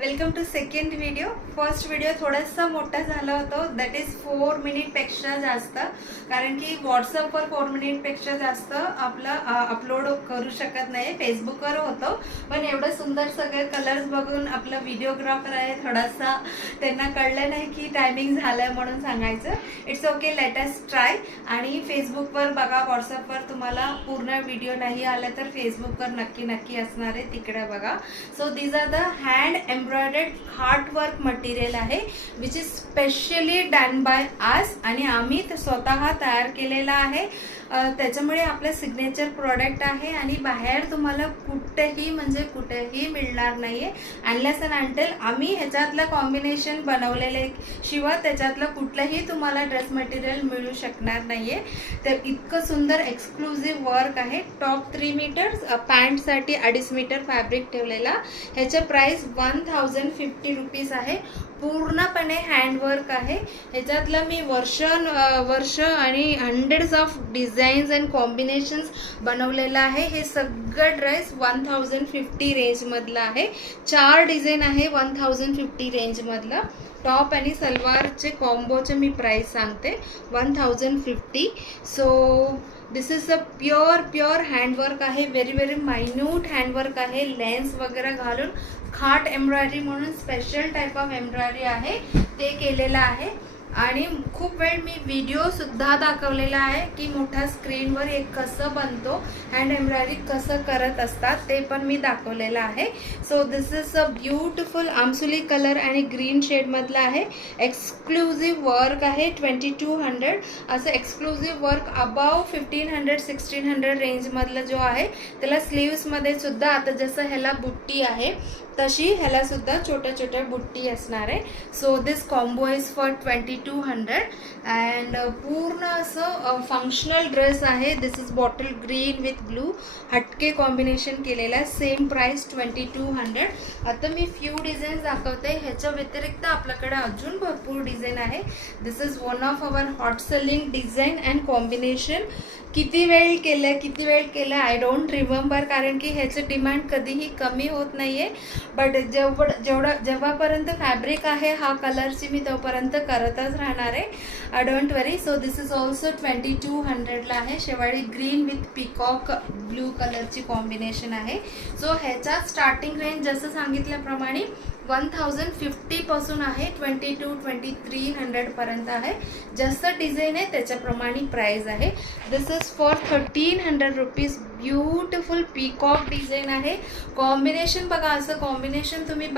Welcome to second video. First video थोडासा मोठा झाला होता, दॅट इज 4 मिनिटपेक्षा जास्त, कारण की व्हॉट्सअपवर 4 मिनिटपेक्षा जास्त आपलं अपलोड करू शकत नाही. फेसबुकवर होतो, पण एवढं सुंदर सगळे कलर्स बघून आपला व्हिडिओग्राफर आहे थोडासा त्यांना कळलं नाही की टायमिंग झालंय म्हणून सांगायचं. It's okay, let us try. आणि फेसबुकवर बघा, व्हॉट्सअपवर तुम्हाला पूर्ण व्हिडिओ नाही आला तर फेसबुकवर नक्की नक्की असणार आहे, तिकडे बघा. So these are the hand embroidered heart work material आहे, which is specially done by us, आणि आम्ही ते स्वतः तयार केलेला आहे. त्याच्यामुळे आपलं सिग्नेचर प्रोडक्ट आहे आणि बाहेर तुम्हाला कुठेही मिळणार नाहीये, अनलेस अँड अनटिल आम्ही ह्याच्यातलं कॉम्बिनेशन बनवलेले शिवाय त्याच्यातलं कुठलंही तुम्हाला ड्रेस मटेरियल मिळू शकणार नाहीये. तर इतकं सुंदर एक्सक्लुझिव्ह वर्क आहे. टॉप 3 मीटर्स, पॅन्टसाठी 2.5 मीटर फॅब्रिक ठेवलेला. ह्याचं प्राइस 1050 रुपीज आहे. पूर्णपणे हँडवर्क आहे. ह्याच्यातलं मी वर्ष आणि hundreds of designs and combinations बनवलेलं आहे. हे सगळं ड्रेस 1050 रेंजमधलं आहे. 4 डिझाईन आहे 1050 रेंजमधलं. टॉप आणि सलवारचे कॉम्बोचे मी प्राइस सांगते, 1050. So this is a pure handwork आहे. व्हेरी मायन्यूट हँडवर्क आहे. लेन्स वगैरे घालून खाट एम्ब्रॉयडरी म्हणून स्पेशल टाईप ऑफ एम्ब्रॉयडरी आहे, ते केलेलं आहे. आणि खूप वेळ मी व्हिडिओ सुद्धा दाखवलेला आहे की मोठ्या स्क्रीनवर एक कसं बनतो, हँड एम्ब्रॉयडरी कसं करत असतात, ते पण मी दाखवलेलं आहे. So this is a beautiful आमसुली कलर आणि ग्रीन शेडमधलं आहे. एक्सक्लुझिव्ह वर्क आहे. 2200 असं एक्सक्लुझिव्ह वर्क. अबाव 1500-1600 रेंजमधलं जो आहे त्याला स्लीव्समध्ये सुद्धा, आता जसं ह्याला बुट्टी आहे तशी ह्याला सुद्धा छोट्या बुट्टी असणार आहे. So this combo is for 2200 and पूर्ण असं फंक्शनल ड्रेस आहे. This is bottle green with blue, हटके कॉम्बिनेशन केलेलं आहे. Same price 2200. आता मी फ्यू डिझाईन दाखवते. ह्याच्या व्यतिरिक्त आपल्याकडे अजून भरपूर डिझाईन आहे. This is one of our hot selling design and combination. किती वेळ केलं आय डोंट रिमेंबर, कारण की ह्याचं डिमांड कधीही कमी होत नाहीये. बट जेव्हापर्यंत फॅब्रिक आहे हा कलरची, मी तोपर्यंत करतच राहणार आहे. Don't worry. So this is also 2200ला आहे. शेवाळी ग्रीन विथ पिकॉक ब्लू कलरची कॉम्बिनेशन आहे. सो ह्याचा स्टार्टिंग रेंज जसं सांगितल्याप्रमाणे 1050 पासून आहे, 2200-2300 पर्यंत आहे. जास्त डिझाईन आहे त्याच्याप्रमाणे प्राइस आहे. This is for 1300 rupees. Beautiful peacock design आहे. कॉम्बिनेशन बघा, असं कॉम्बिनेशन तुम्ही